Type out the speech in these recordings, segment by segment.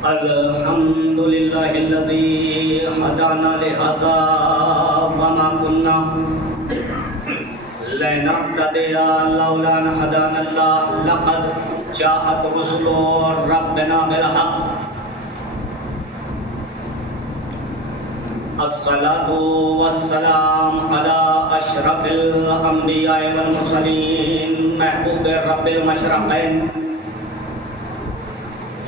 الحمد لله الذي هدانا لهذا وما كنا لنهتدي لولا أن هدانا الله لقد جاءت رسل ربنا بالحق الصلاة والسلام على أشرف الأنبياء والمرسلين محبوب رب المشرقين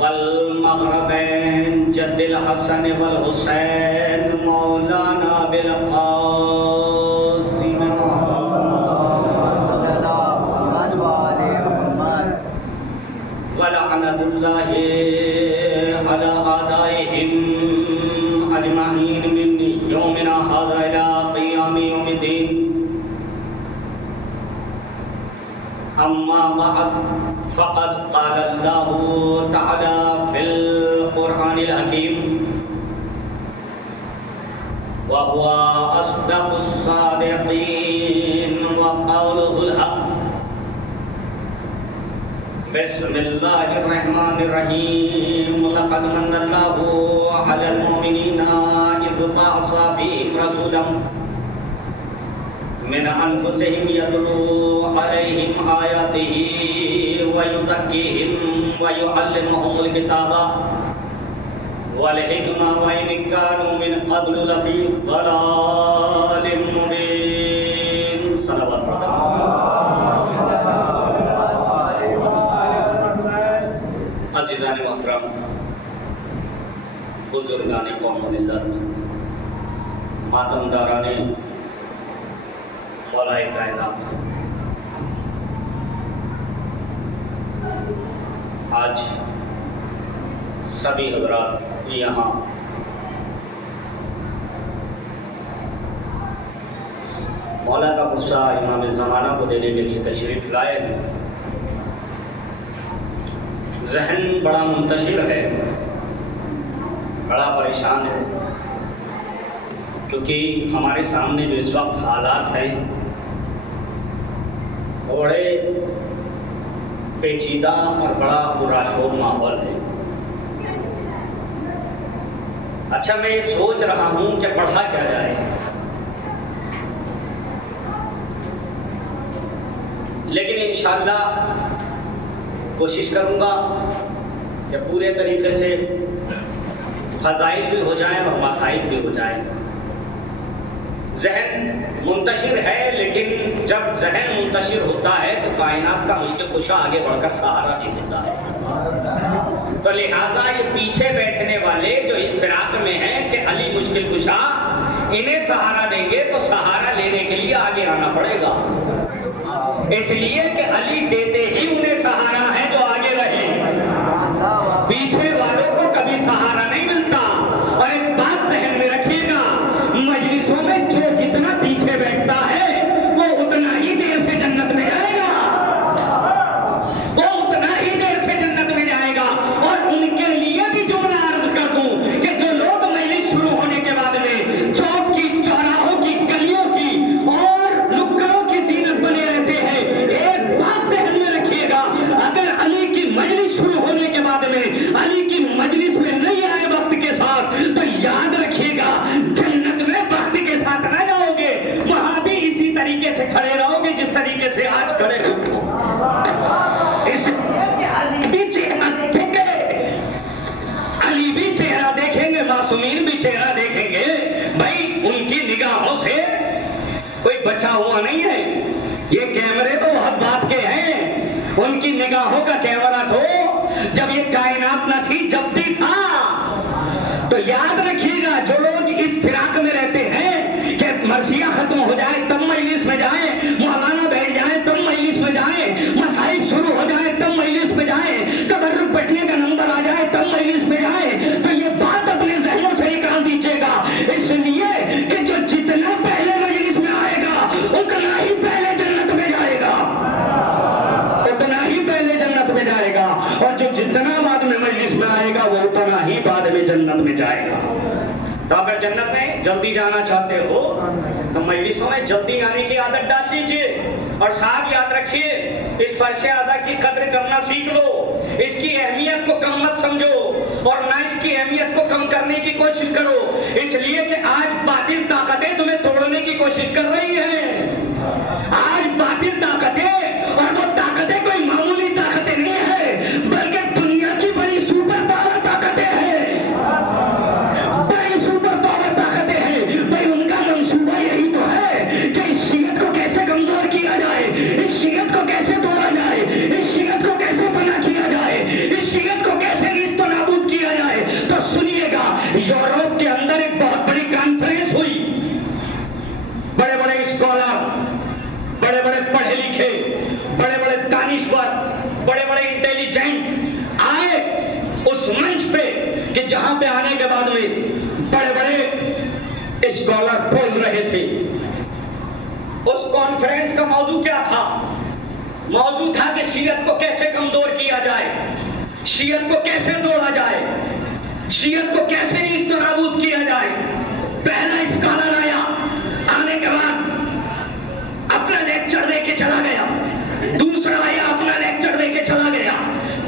والمغربين جد الحسن والحسين مولانا بالقاسم صلی اللہ علیہ محمد ولعنة الله على أعدائهم أجمعين من يومنا هذا إلى قيام يوم الدين أما بعد فقد قال الله تعالى في القرآن الحكيم وهو أصدق الصادقين وقوله الحق بسم الله الرحمن الرحيم لقد من الله على المؤمنين إذ بعث فيهم رسولا من أنفسهم يتلو عليهم آياته ويزكيهم ويعلمهم الكتاب والحكمة وإن كانوا من قبل لفي ضلال مبين صلوات عزیزان محترم بزرگان قوم ملت ماتمداران مولائے کائنات آج سبھی حضرات یہاں مولا کا غصہ امام زمانہ کو دینے کے لیے تشریف لائے ہیں۔ ذہن بڑا منتشر ہے، بڑا پریشان ہے، کیونکہ ہمارے سامنے جو اس وقت حالات ہیں بڑے پیچیدہ اور بڑا پراشور ماحول ہے۔ اچھا میں یہ سوچ رہا ہوں کہ پڑھا کیا جائے، لیکن انشاءاللہ کوشش کروں گا کہ پورے طریقے سے فضائل بھی ہو جائیں اور مسائل بھی ہو جائیں۔ ذہن منتشر ہے، لیکن جب ذہن منتشر ہوتا ہے تو کائنات کا مشکل کشا آگے بڑھ کر سہارا دے دیتا ہے۔ تو لہذا یہ پیچھے بیٹھنے والے جو اس فراق میں ہیں کہ علی مشکل کشا انہیں سہارا دیں گے تو سہارا لینے کے لیے آگے آنا پڑے گا، اس لیے کہ علی دیتے ہی انہیں سہارا ہے جو آگے رہے، پیچھے والوں کو کبھی سہارا نہیں ملتا۔ اور ایک بات ذہن میں رکھیے گا، مجلسوں میں جو جتنا پیچھے بیٹھتا ہے وہ اتنا ہی دیر سے جنت میں جائے گا، وہ اتنا ہی دیر سے جنت میں جائے گا۔ اور ان کے لیے بھی جملہ عرض کر دوں کہ جو لوگ مجلس شروع ہونے کے بعد میں چوک کی، چوراہوں کی، گلیوں کی اور لکڑوں کی زینت بنے رہتے ہیں، ایک بات ذہن میں رکھیے گا، اگر علی کی مجلس شروع ہونے کے بعد میں علی کی مجلس میں نہیں آئے وقت کے ساتھ تو یاد رکھیے گا جنت میں وقت کے ساتھ نہ جاؤ گے، وہاں بھی اسی طریقے سے کھڑے رہو گے جس طریقے سے آج کھڑے ہو۔ اس علی بھی چہرہ دیکھیں گے، علی بھی چہرہ دیکھیں گے، معصومین بھی چہرہ دیکھیں گے، بھائی ان کی نگاہوں سے کوئی بچا ہوا نہیں ہے۔ یہ کیمرے تو بہت بات کے ہیں، ان کی نگاہوں کا کیمرہ تو جب یہ کائنات نہ تھی جب بھی تھا۔ تو یاد رکھیے گا جو لوگ اس فراق میں رہتے ہیں کہ مرثیہ ختم ہو جائے تب مجلس میں جائیں، مولانا بیٹھ جائیں تب مجلس میں جائیں، مصائب شروع ہو جائیں تب مجلس میں جائیں، تبرک بیٹھنے کا نمبر آ جائے تب مجلس میں جائیں، تو یہ بات اپنے ذہنوں سے نکال دیجیے گا، اس لیے کہ جو جتنا پہلے مجلس میں آئے گا اتنا ہی پہلے جنت میں جائے گا، اتنا ہی پہلے جنت میں جائے گا، اور جو جتنا بعد میں مجلس میں آئے گا وہ اتنا ہی بعد میں جنت میں جائے گا۔ تو اگر جنت میں جلدی جانا چاہتے ہو تو مجلسوں میں جلدی آنے کی عادت ڈال دیجئے، اور ساتھ یاد رکھیے اس فرش اعضا کی قدر کرنا سیکھ لو، اس کی اہمیت کو کم مت سمجھو، اور نہ اس کی اہمیت کو کم کرنے کی کوشش کرو، اس لیے کہ آج باطل طاقتیں تمہیں توڑنے کی کوشش کر رہی ہیں۔ آج باطل طاقتیں، اور وہ طاقتیں کوئی معمولی طاقتیں نہیں ہیں، بلکہ دنیا کی بڑی سپر پاور طاقتیں ہیں، بڑی سپر پاور طاقتیں ہیں۔ بھائی ان کا منصوبہ یہی تو ہے کہ اس شیعت کو کیسے کمزور کیا جائے، اس شیعت کو کیسے توڑا جائے، اس شیعت کو کیسے فنا کیا جائے، اس شیعت کو کیسے نیست و نابود کیا جائے۔ تو سنیے گا، یورپ کے اندر ایک بہت بڑی کانفرنس ہوئی، بڑے بڑے اسکالر، بڑے بڑے پڑھے لکھے، بڑے بڑے دانشور، بڑے بڑے انٹیلیجنٹ آئے اس منچ پہ کہ جہاں پہ آنے کے بعد میں بڑے بڑے اسکالر بول رہے تھے۔ اس کانفرنس کا موضوع کیا تھا؟ موضوع تھا کہ شیعت کو کیسے کمزور کیا جائے، شیعت کو کیسے توڑا جائے، شیعت کو کیسے نیست و نابود کیا جائے۔ پہلا اسکالر آیا، آنے کے بعد اپنا لیکچر دے کے چلا گیا، دوسرا آیا اپنا لیکچر دے کے چلا گیا،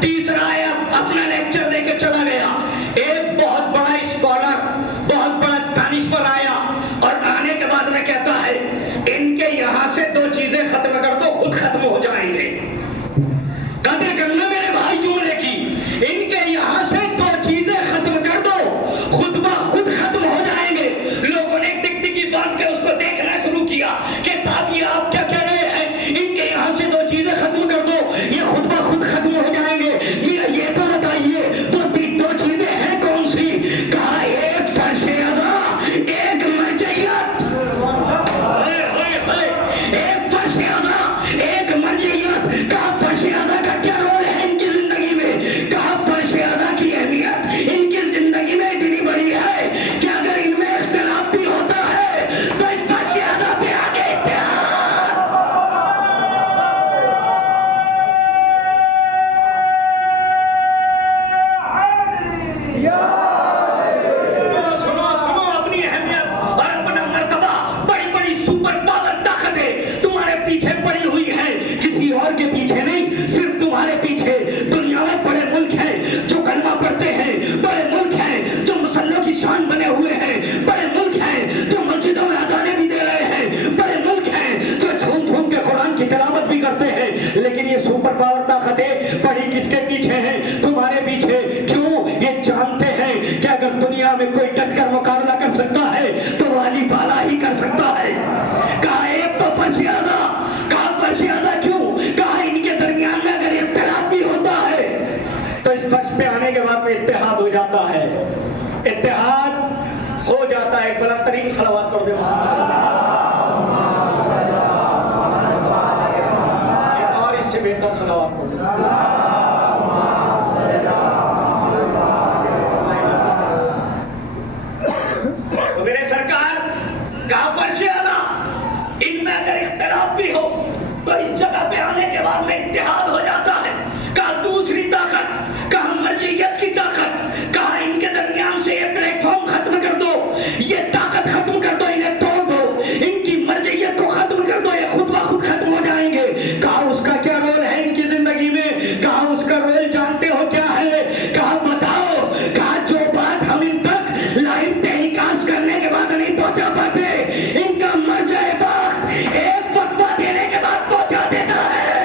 تیسرا آیا اپنا لیکچر دے کے چلا گیا۔ ایک بہت بڑا اسکالر، بہت بڑا دانشور آیا اور آنے کے بعد میں کہتا ہے ان کے یہاں سے دو چیزیں ختم کر دو، خود ختم ہو جائیں گے۔ قدر کرنا میرے بھائی جملے کی، ان کے یہاں سے دو چیزیں ختم کر دو، خود بخود ختم ہو جائیں گے۔ لوگوں نے ٹکٹکی باندھ کے اس کو دیکھنا شروع کیا کہ صاحب یہ آپ کیا کہہ رہے ہیں، ان کے یہاں سے دو چیزیں ختم کر دو، یہ خود بخود ختم ہو جائیں گے۔ جی یہ تو بتائیے وہ دو چیزیں ہیں کون سی؟ کہا ایک فرش ادا، ایک مرجعیت۔ ایک فرش ادا، ایک مرجعیت۔ کہا فرش ادا کا کیا رول ہے ان کی زندگی میں؟ کہا فرش ادا کی اہمیت ان کی زندگی میں اتنی بڑی ہے کہ اگر ان میں اختلاف بھی ہوتا ہے تو اس فرش ادا پہ آگے سنو اپنی اہمیت اور اپنا مرتبہ۔ بڑی بڑی سپر پاور طاقتیں تمہارے پیچھے پڑی ہوئی ہیں، کسی اور کے پیچھے نہیں، صرف تمہارے پیچھے۔ دنیا میں بڑے ملک ہیں جو کلمہ پڑھتے ہیں، بڑے ملک ہیں جو مسلوں کی شان بنے ہوئے ہیں، بڑے ملک ہیں جو مسجدوں میں اذانیں بھی دے رہے ہیں، بڑے ملک ہیں جو جھوم جھوم کے قرآن کی تلاوت بھی کرتے ہیں۔ لیکن یہ سپر پاور طاقتیں پڑی کس کے پیچھے ہیں؟ تمہارے پیچھے۔ کیوں؟ یہ جانتے ہیں کہ اگر دنیا میں کوئی ڈٹ کر مقابلہ کر سکتا ہے تو وہ علی فالا ہی کر سکتا ہے۔ کہا ایک تو فرش اعلیٰ۔ کہا فرش اعلیٰ کیوں؟ کہا ان کے درمیان میں اگر اختلاف بھی ہوتا ہے تو اس فرش پہ آنے کے بعد میں اتحاد ہو جاتا ہے، اتحاد ہو جاتا ہے۔ بلند ترین صلوات پڑھ دے اور اس سے بہتر صلوات پڑھ دے۔ تو میرے سرکار کہا فرش اعلیٰ، ان میں اگر اختلاف بھی ہو تو اس جگہ پہ آنے کے بعد میں اتحاد ہو جاتا ہے۔ کہا دوسری طاقت، کہا مرجعیت کی طاقت۔ کہا ان کے درمیان سے یہ پلیٹ فارم ختم کر دو، یہ طاقت ختم کر دو، انہیں توڑ دو، ان کی مرجعیت کو ختم کر دو، یہ خود بخود ختم ہو جائیں گے۔ کہا اس کا کیا رول ہے ان کی زندگی میں؟ کہا اس کا رول جانتے ہو کیا ہے؟ کہا بتاؤ۔ کہا جو بات ہم ان تک لائیو ٹیلی کاسٹ کرنے کے بعد نہیں پہنچا پاتے، ان کا مرجع وقت ایک فتویٰ دینے کے بعد پہنچا دیتا ہے۔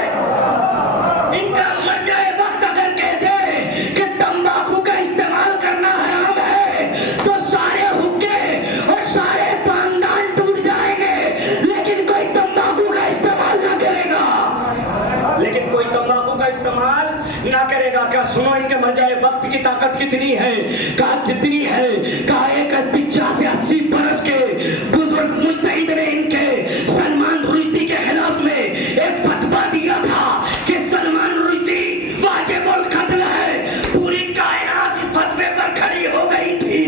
ان کا مرجع وقت اگر کہتے کہ تمباکو کا استعمال کرنا حرام ہے تو سارے حکے اور سارے خاندان ٹوٹ جائیں گے، لیکن کوئی تمباکو کا استعمال نہ کرے گا، لیکن کوئی تمباکو کا استعمال نہ کرے گا۔ کیا سنو ان کے مرجع وقت کی طاقت کتنی ہے؟ کہا کتنی ہے؟ کہا 50 سے 80 برس کے بزرگ مجتہد نے ان کے سلمان رشدی کے خلاف میں ایک فتویٰ دیا تھا کہ سلمان رشدی واجب القتل ہے۔ پوری کائنات اس فتوے پر کھڑی ہو گئی تھی،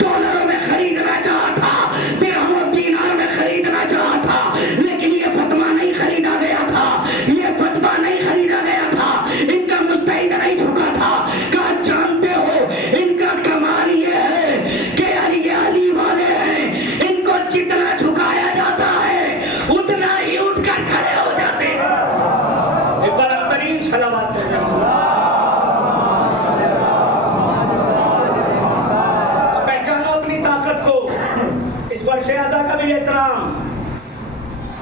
ڈالروں میں خریدنا چاہا تھا، درہم و دینار میں خریدنا چاہا تھا، لیکن یہ فتویٰ نہیں خریدا گیا تھا، یہ فتویٰ نہیں خریدا گیا تھا، ان کا مجتہد نہیں جھکا تھا۔ کہا جانتے ہو ان کا کمال یہ ہے کہ علی والے ہیں، ان کو جتنا جھکایا جاتا ہے اتنا ہی اٹھ کر کھڑے ہو جاتے ہیں۔ بلند ترین صلوات پڑھ دیں۔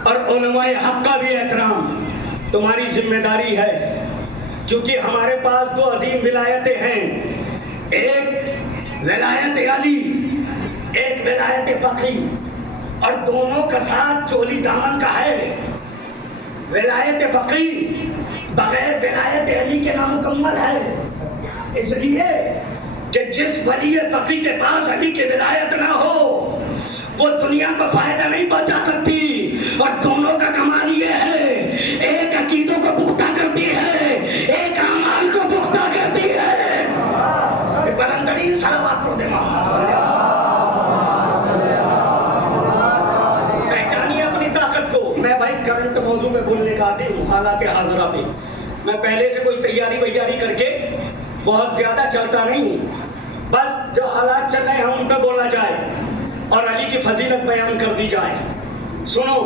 اور علماء حق کا بھی احترام تمہاری ذمہ داری ہے، کیونکہ ہمارے پاس دو عظیم ولایتیں ہیں، ایک ولایت علی، ایک ولایت فقی، اور دونوں کا ساتھ چولی دامن کا ہے۔ ولایت فقی بغیر ولایت علی کے نامکمل ہے، اس لیے کہ جس ولی فقی کے پاس علی کی ولایت نہ ہو وہ دنیا کو فائدہ نہیں پہنچا سکتی۔ اور دونوں کا کمال یہ ہے، ایک عقیدوں کو پختہ کرتی ہے، ایک اعمال کو پختہ کرتی ہے۔ بلند ترین صلوات پڑھ دے پہچانیے اپنی طاقت کو۔ میں بھائی کرنٹ موضوع میں بولنے کا عادی ہوں، حالات حاضرہ پہ میں پہلے سے کوئی تیاری کر کے بہت زیادہ چلتا نہیں ہوں، بس جو حالات چل رہے ہیں ان پہ بولا جائے اور علی کی فضیلت بیان کر دی جائے۔ سنو،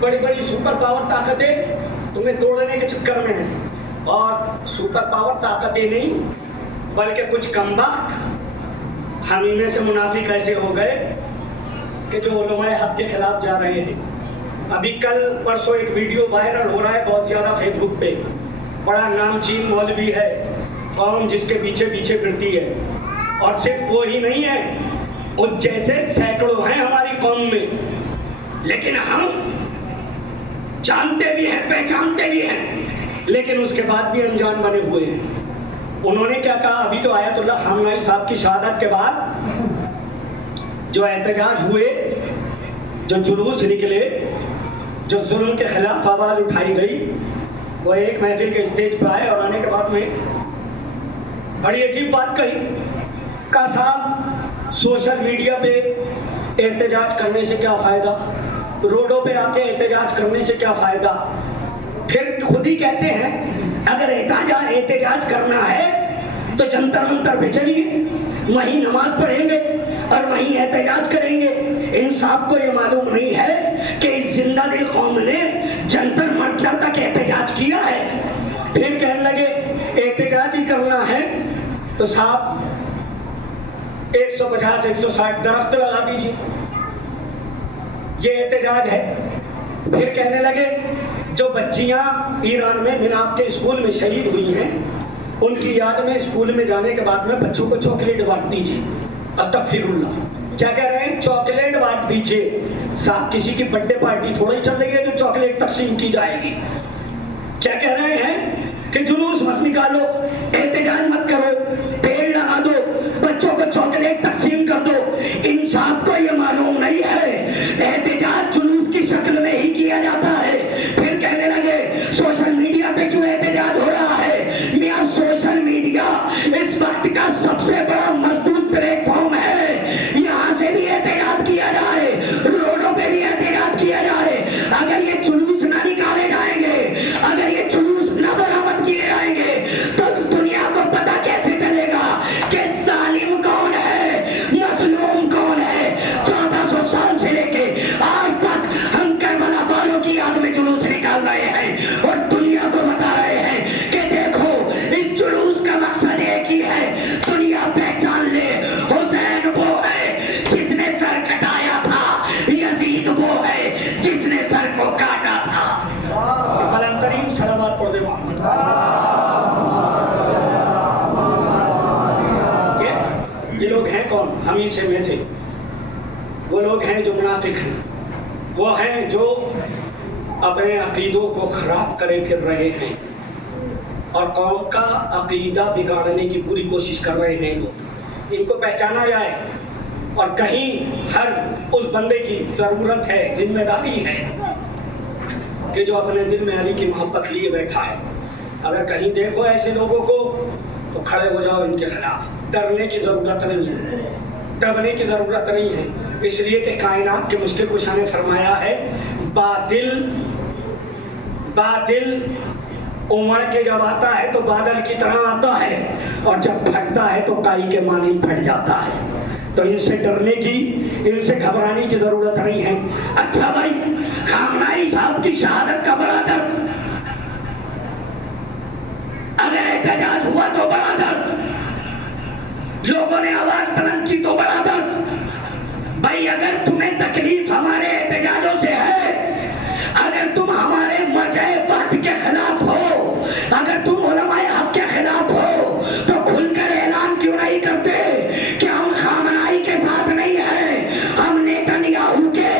بڑی بڑی سپر پاور طاقتیں تمہیں توڑنے کے چکر میں ہیں، اور سپر پاور طاقتیں نہیں بلکہ کچھ کمبخت ہم میں سے منافق ایسے ہو گئے کہ جو علماء حق کے خلاف جا رہے ہیں۔ ابھی کل پرسوں ایک ویڈیو وائرل ہو رہا ہے بہت زیادہ فیس بک پہ، بڑا نامچین مولوی ہے، قوم جس کے پیچھے پیچھے پھرتی ہے، اور صرف وہی نہیں ہے، اور جیسے سینکڑوں ہیں ہماری قوم میں، لیکن ہم جانتے بھی ہیں پہچانتے بھی ہیں، لیکن اس کے بعد بھی انجان بنے ہوئے ہیں۔ انہوں نے کیا کہا؟ ابھی تو آیت اللہ خامنائی صاحب کی شہادت کے بعد جو احتجاج ہوئے، جو جلوس نکلے، جو ظلم کے خلاف آواز اٹھائی گئی، وہ ایک محفل کے اسٹیج پہ آئے اور آنے کے بعد میں بڑی عجیب بات کہی کہ صاحب سوشل میڈیا پہ احتجاج کرنے سے کیا فائدہ، روڈوں پہ آ کے احتجاج کرنے سے کیا فائدہ؟ پھر خود ہی کہتے ہیں اگر احتجاج کرنا ہے تو جنتر منتر پہ چلیے، وہیں نماز پڑھیں گے اور وہیں احتجاج کریں گے۔ ان صاحب کو یہ معلوم نہیں ہے کہ اس زندہ دل قوم نے جنتر منتر تک احتجاج کیا ہے۔ پھر کہنے لگے احتجاج ہی کرنا ہے تو صاحب 150-160 درخت لگا دیجیے، یہ احتجاج ہے۔ پھر کہنے لگے جو بچیاں ایران میں میناب کے اسکول میں شہید ہوئی ہیں ان کی یاد میں اسکول میں جانے کے بعد میں بچوں کو چاکلیٹ بانٹ دیجیے۔ استغفر اللہ، کیا کہہ رہے ہیں؟ چاکلیٹ بانٹ دیجیے۔ صاحب کسی کی برتھ ڈے پارٹی تھوڑی چل رہی ہے جو چاکلیٹ تقسیم کی جائے گی۔ کیا کہہ رہے ہیں کہ جلوس مت نکالو، احتجاج مت کرو، پیڑ لگا دو، بچوں کو چاکلیٹ تقسیم کر دو۔ ان صاحب کو یہ معلوم نہیں ہے احتجاج جلوس کی شکل میں ہی کیا جاتا ہے۔ پھر کہنے لگے سوشل میڈیا پہ کیوں احتجاج ہو رہا ہے؟ میاں سوشل میڈیا اس وقت کا سب سے بڑا مضبوط پلیٹ فارم ہے، یہاں سے بھی احتجاج کیا جائے، روڈوں پہ بھی احتجاج کیا جائے۔ اگر یہ جلوس نہ نکالے جائیں گے، اگر یہ جلوس نہ برآمد کیے جائیں گے تو دنیا کو پتہ کیسے چلے گا کہ ظالم کون ہے، مظلوم کون ہے؟ 1400 سال سے لے کے آج تک ہم کربلا والوں کی یاد میں جلوس نکال رہے ہیں اور دنیا کو بتا رہے ہیں کہ دیکھو اس جلوس کا مقصد ایک ہی ہے، دنیا پہچان لے حسین وہ ہے جس نے سر کٹایا تھا، یزید وہ ہے جس نے سر کو کاٹا تھا۔ بلند ترین صلوات پڑھ دے محمد۔ یہ لوگ ہیں کون؟ ہم ہی سے میں سے وہ لوگ ہیں جو منافق ہیں، وہ ہیں جو اپنے عقیدوں کو خراب کرے پھر رہے ہیں اور قوم کا عقیدہ بگاڑنے کی پوری کوشش کر رہے ہیں لوگ۔ ان کو پہچانا جائے اور کہیں ہر اس بندے کی ضرورت ہے، ذمہ داری ہے کہ جو اپنے دل میں علی کی محبت لیے بیٹھا ہے، اگر کہیں دیکھو ایسے لوگوں کو تو کھڑے ہو جاؤ ان کے خلاف۔ ڈرنے کی ضرورت نہیں ہے، دبنے کی ضرورت نہیں ہے، اس لیے کہ کائنات کے مشکل کشا نے فرمایا ہے باطل امڑ کے جب آتا ہے تو بادل کی طرح آتا ہے اور جب پھٹتا ہے تو کائی کے مانی پھٹ جاتا ہے۔ تو ان سے ڈرنے کی، ان سے گھبرانے کی ضرورت نہیں ہے۔ اچھا بھائی، خامنائی صاحب کی شہادت کا بڑا درد، اگر احتجاج ہوا تو بڑا درد، لوگوں نے آواز بلند کی تو بڑا درد۔ بھائی اگر تمہیں تکلیف ہمارے احتجاجوں سے ہے، اگر تم ہمارے مرجع بات کے خلاف ہو، اگر تم علماء حق کے خلاف ہو، تو کھل کر اعلان کیوں نہیں کرتے کہ ہم خامنائی کے ساتھ نہیں ہیں، ہم نیتنیاہو کے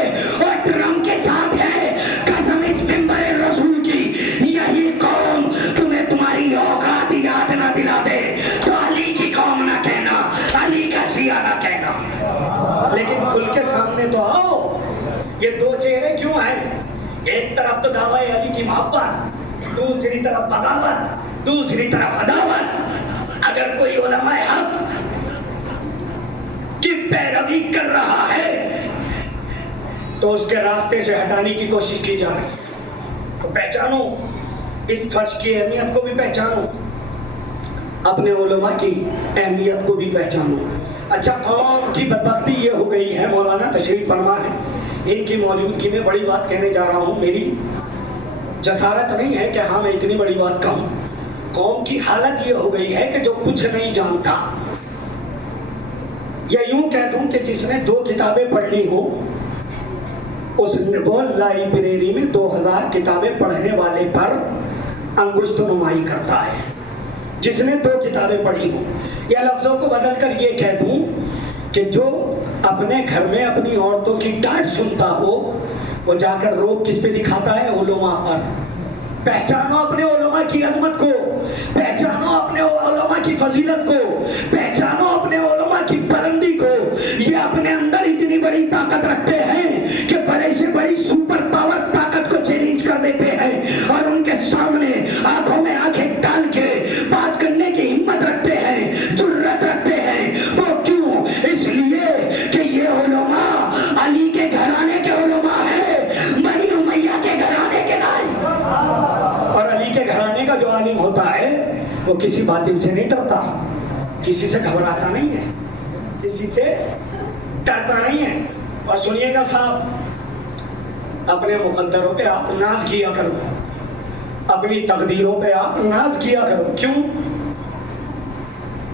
اور ٹرمپ کے ساتھ ہیں؟ قسم اس منبر رسول کی، یہی قوم تمہیں تمہاری اوقات یاد نہ دلا دے تو علی کی قوم نہ کہنا، علی کا شیعہ نہ کہنا۔ لیکن کھل کے سامنے تو آؤ، یہ دو چہرے کیوں ہیں؟ ایک طرف تو دعوی علی کی محبت، دوسری طرف بغاوت، دوسری طرف عداوت۔ اگر کوئی علماء حق کی پیروی کر رہا ہے تو اس کے راستے سے ہٹانے کی کوشش کی جا رہی ہے، تو پہچانو اس فرش کی اہمیت کو بھی پہچانو، اپنے علماء کی اہمیت کو بھی پہچانو۔ اچھا، قوم کی بدبختی یہ ہو گئی ہے، مولانا تشریف فرما ہے، ان کی موجودگی میں بڑی بات کہنے جا رہا ہوں، میری جسارت نہیں ہے کہ ہاں میں اتنی بڑی بات کہوں۔ قوم کی حالت یہ ہو گئی ہے کہ جو کچھ نہیں جانتا، یا یوں کہہ دوں کہ جس نے 2 کتابیں پڑھ لی ہو، اس وہ لائبریری میں 2000 کتابیں پڑھنے والے پر انگشت نمائی کرتا ہے۔ جس نے 2 کتابیں پڑھی ہوں، یا لفظوں کو بدل کر یہ کہہ دوں کہ جو اپنے گھر میں اپنی عورتوں کی ڈانٹ سنتا ہو، وہ جا کر روب کس پہ دکھاتا ہے؟ علماء پر۔ پہچانو اپنے علماء کی عظمت کو، پہچانو اپنے علماء کی فضیلت کو، پہچانو اپنے علماء کی بلندی کو۔ یہ اپنے اندر اتنی بڑی طاقت رکھتے ہیں کہ بڑے سے بڑی سپر پاور طاقت کو چیلنج کر دیتے ہیں، اور ان کے سامنے آنکھوں میں آنکھیں ڈال کے بات کرنے کی ہمت رکھتے ہیں، جرأت رکھتے ہیں۔ وہ کیوں؟ اس لیے کہ یہ علماء علی کے گھرانے کے علماء ہیں، بنی امیہ کے گھرانے کے نہیں۔ اور علی کے گھرانے کا جو عالم ہوتا ہے وہ کسی باطل سے نہیں ڈرتا، کسی سے گھبراتا نہیں ہے، کسی سے ڈرتا نہیں ہے۔ اور سنیے گا صاحب، اپنے مقدروں پہ آپ ناز کیا کرو، اپنی تقدیروں پہ آپ ناز کیا کرو۔ کیوں؟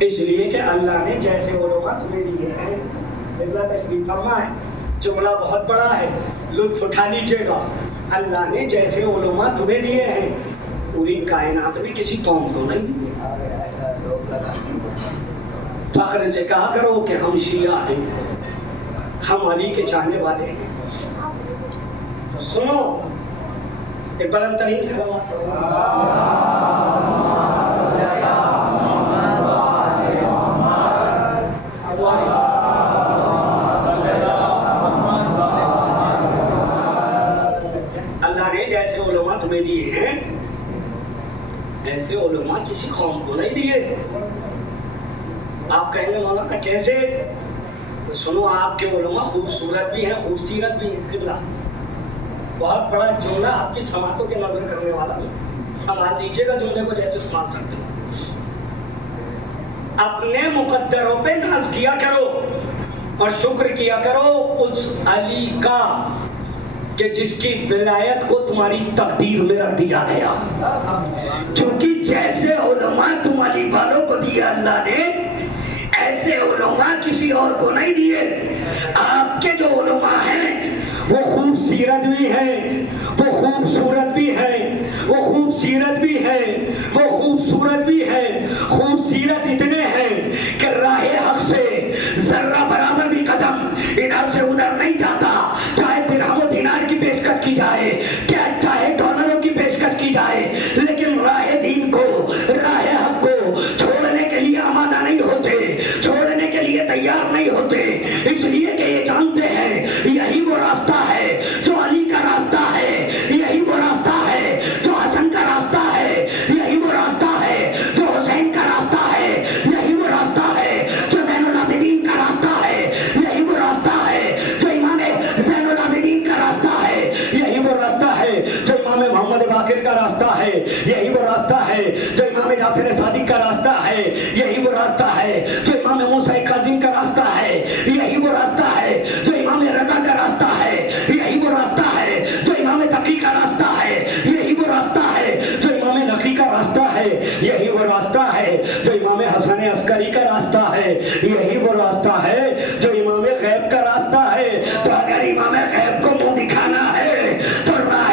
اس لیے کہ اللہ نے جیسے علماء تمہیں دیے ہیں، اللہ تشریف فرما ہے، جملہ بہت بڑا ہے، لطف اٹھا لیجیے گا۔ اللہ نے جیسے علماء تمہیں دیے ہیں، پوری کائنات میں کسی قوم کو نہیں دیے۔ فخر سے کہا کرو کہ ہم شیعہ ہیں، ہم علی کے چاہنے والے ہیں۔ سنو ایک بلند ترین صلوات۔ اللہ نے جیسے علماء تمہیں دیے ہیں، ایسے علماء کسی قوم کو نہیں دیے۔ آپ کہیں گے مولانا کیسے؟ تو سنو، آپ کے علماء خوبصورت بھی ہیں، خوبصیرت بھی ہیں۔ قبلہ بہت بڑا جملہ آپ کی سماعتوں کے نظر کرنے والا، سنبھال لیجیے گا جملے کو جیسے استعمال کرتے ہیں۔ اپنے مقدروں پہ ناز کیا کرو اور شکر کیا کرو اس علی کا کہ جس کی ولایت کو تمہاری تقدیر میں رکھ دیا گیا۔ کیونکہ جیسے علماء تم علی والوں کو دیا اللہ نے، ایسے علماء کسی اور کو نہیں دیے۔ آپ کے جو علماء ہیں وہ خوبصیرت بھی ہیں، وہ خوبصورت بھی ہیں، وہ خوبصیرت بھی ہیں، وہ خوبصورت بھی ہیں، خوبصیرت اتنے ہیں کہ راہ حق سے ذرہ برابر بھی قدم ادھر سے ادھر نہیں جاتا، چاہے درہم و دینار کی پیشکش کی جائے، کیا چاہے ڈالروں کی پیشکش کی جائے، لیکن راہ دین کو، راہ حق کو چھوڑنے کے لیے آمادہ نہیں ہوتے، چھوڑنے کے لیے تیار نہیں ہوتے، اس لیے کہ یہ جانتے ہیں یہی وہ راستہ ہے جو علی کا راستہ ہے، یہی وہ راستہ ہے جو حسن کا راستہ ہے، یہی وہ راستہ ہے جو حسین کا راستہ ہے، یہی وہ راستہ ہے جو زین العابدین کا راستہ ہے، یہی وہ راستہ ہے جو امام زین العابدین کا راستہ ہے، یہی وہ راستہ ہے جو امام محمد باقر کا راستہ ہے، یہی وہ راستہ ہے جو امام جعفر صادق کا راستہ ہے، یہی وہ راستہ ہے جو امام موسیٰ کاظم کا راستہ ہے، یہی وہ راستہ ہے جو امام رضا کا راستہ ہے، یہی وہ راستہ ہے جو امام تقی کا راستہ ہے، یہی وہ راستہ ہے جو امام نقی کا راستہ ہے، یہی وہ راستہ ہے جو امام حسن عسکری کا راستہ ہے، یہی وہ راستہ ہے جو امام غیب کا راستہ ہے۔ تو اگر امام غیب کو منہ دکھانا ہے تو راہ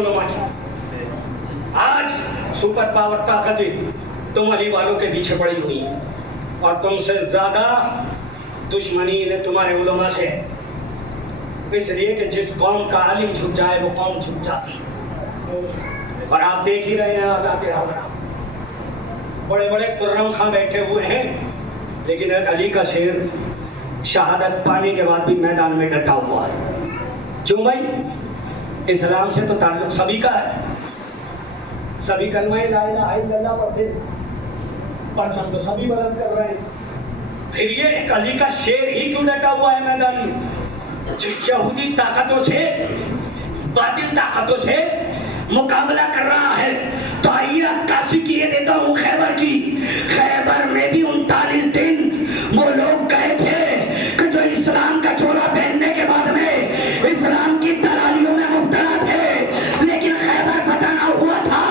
علماء کی. آج سپر پاور طاقتیں تم علی والوں کے پیچھے پڑی ہوئی ہیں اور تم سے زیادہ دشمنی انہیں تمہارے علماء سے ہے. اس لیے کہ جس قوم کا عالم جھک جائے وہ قوم جھک جاتی ہے. اور آپ دیکھ ہی رہے ہیں آزاد بڑے بڑے ترم خاں بیٹھے ہوئے ہیں، لیکن ایک علی کا شیر شہادت پانے کے بعد بھی میدان میں ڈٹا ہوا ہے. کیوں بھائی؟ اسلام سے تو تعلق سبھی کا ہے، سبھی کلمہ لا الہ الا اللہ پڑھتے ہیں، پرچم تو سبھی بلند کر رہے ہیں. پھر یہ ایک علی کا شیر ہی کیوں ڈٹا ہوا ہے میدان میں؟ جو یہودی طاقتوں سے، باطل طاقتوں سے مقابلہ کر رہا ہے. تو آئیے عکاسی کیے دیتا ہوں خیبر کی. خیبر میں بھی 39 دن وہ لوگ گئے تھے کہ جو اسلام کا چولا پہننے کے بعد میں اسلام کی دلالیوں میں مبتلا تھے، لیکن خیبر فتح نہ ہوا تھا.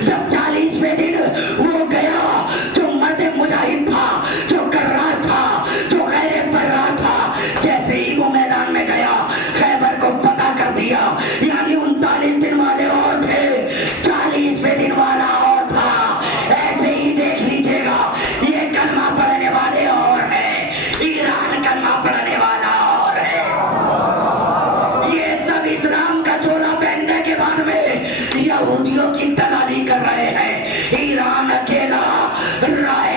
جب 40ویں دن وہ گیا، جو مرد مجاہد تھا، جو کرار تھا، جو غیر فرار تھا، جیسے ہی وہ میدان میں گیا خیبر کو فتح کر دیا. یعنی 39 دن والے اور تھے، 40ویں دن والا اور تھا. ایسے ہی دیکھ لیجئے گا، یہ کلمہ پڑھنے والے اور ہیں، ایران کلمہ پڑھنے والا اور ہے. یہ سب اسلام کا چولا پہننے کے بعد میں یہودیوں کی دلالی کر رہے ہیں. ایران اکیلا راہ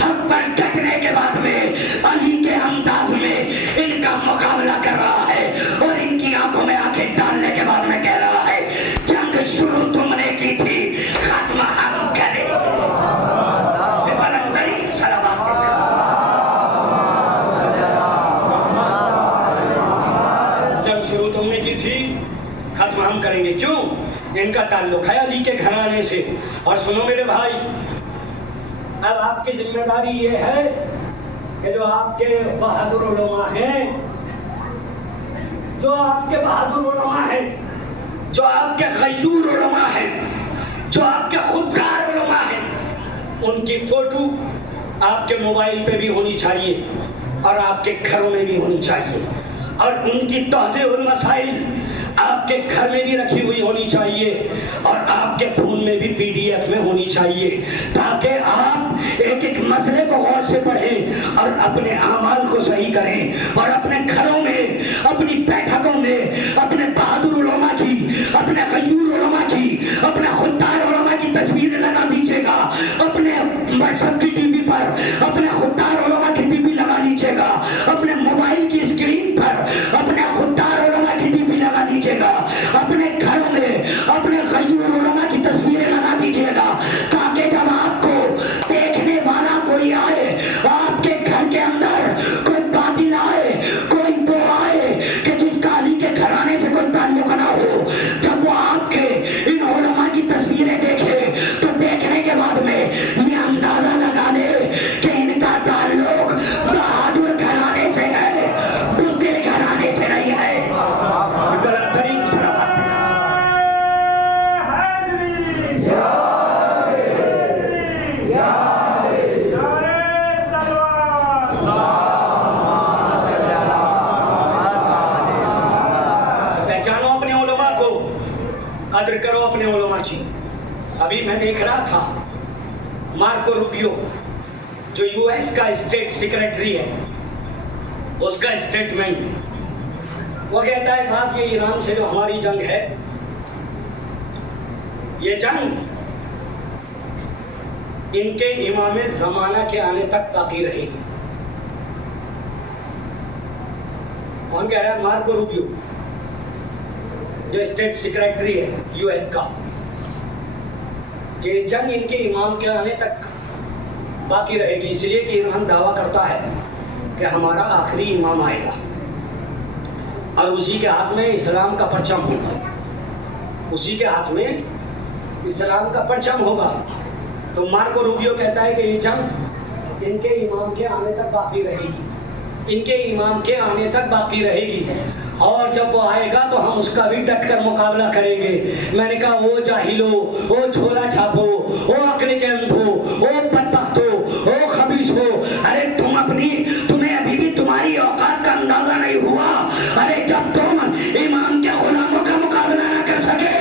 حق پر ڈٹنے کے بعد میں علی کے انداز میں ان کا مقابلہ کر رہا ہے، اور ان کی آنکھوں میں آنکھیں ڈالنے کے بعد میں کہہ رہا ہے جنگ شروع تم نے کی تھی، ختم ہم کریں. جنگ شروع تم نے کی تھی، ختم ہم کریں گے. کیوں؟ ان کا تعلق ہے علی کے گھرانے سے. اور سنو میرے بھائی، اب آپ کی ذمہ داری یہ ہے کہ جو آپ کے بہادر علماء ہیں، جو آپ کے بہادر علماء ہیں، جو آپ کے غیور علماء ہیں، جو آپ کے خودکار علماء ہیں، ان کی فوٹو آپ کے موبائل پہ بھی ہونی چاہیے اور آپ کے گھروں میں بھی ہونی چاہیے، اور ان کی توضیح المسائل آپ کے گھر میں بھی رکھی ہوئی ہونی چاہیے اور آپ کے فون میں بھی PDF میں ہونی چاہیے، تاکہ آپ ایک ایک مسئلے کو غور سے پڑھیں اور اپنے اعمال کو صحیح کریں، اور اپنے گھروں میں، اپنی بیٹھکوں میں اپنے بہادر علماء کی، اپنے غیور علماء کی، اپنے خوددار علماء کی تصویریں لگا دیجیے گا. اپنے WhatsApp کی ٹی وی پر اپنے خوددار علماء کی ٹی وی لگا لیجیے گا. اپنے موبائل کی اسکرین پر اپنے خوددار علماء کی ٹی وی لگا دیجیے گا. اپنے گھروں میں اپنے غیور علماء کی تصویریں لگا دیجیے گا، تاکہ جب آپ کو دیکھنے والا کوئی آئے، آپ کے گھر کے اندر کوئی باطل آئے، کوئی وہ آئے کہ جس کا علی کے گھرانے سے کوئی تعلق نہ ہو، جب وہ آپ کے ان علماء کی تصویریں دیکھے تو دیکھنے کے بعد میں یہ اندازہ لگا لے کہ ان کا تعلق بہادر گھرانے سے ہے، بزدل گھرانے سے نہیں ہے. پہچانو اپنے علماء کو، قدر کرو اپنے علماء کی. ابھی میں دیکھ رہا تھا مارکو روبیو جو US کا اسٹیٹ سیکریٹری ہے، اس کا اسٹیٹمنٹ، وہ کہتا ہے صاحب یہ ایران سے جو ہماری جنگ ہے، یہ جنگ ان کے امام زمانہ کے آنے تک باقی رہے گی. کون کہہ رہا ہے؟ مارکو روبیو جو اسٹیٹ سیکریٹری ہے US کا. یہ جنگ ان کے امام کے آنے تک باقی رہے گی، اس لیے کہ ایران دعویٰ کرتا ہے کہ ہمارا آخری امام آئے گا اور اسی کے ہاتھ میں اسلام کا پرچم ہوگا، اسی کے ہاتھ میں اسلام کا پرچم ہوگا. تو مارکو روبیو کہتا ہے کہ یہ جنگ ان کے امام کے آنے تک باقی رہے گی، ان کے امام کے آنے تک باقی رہے گی، اور جب وہ آئے گا تو ہم اس کا بھی ڈٹ کر مقابلہ کریں گے. میں نے کہا وہ جاہلو، وہ جھولا چھاپو، وہ عقل کے اندھو، وہ بدبختو، وہ خبیث ہو، ارے تمہیں ابھی بھی تمہاری اوقات کا اندازہ نہیں ہوا. ارے جب تم امام کے غلاموں کا مقابلہ نہ کر سکے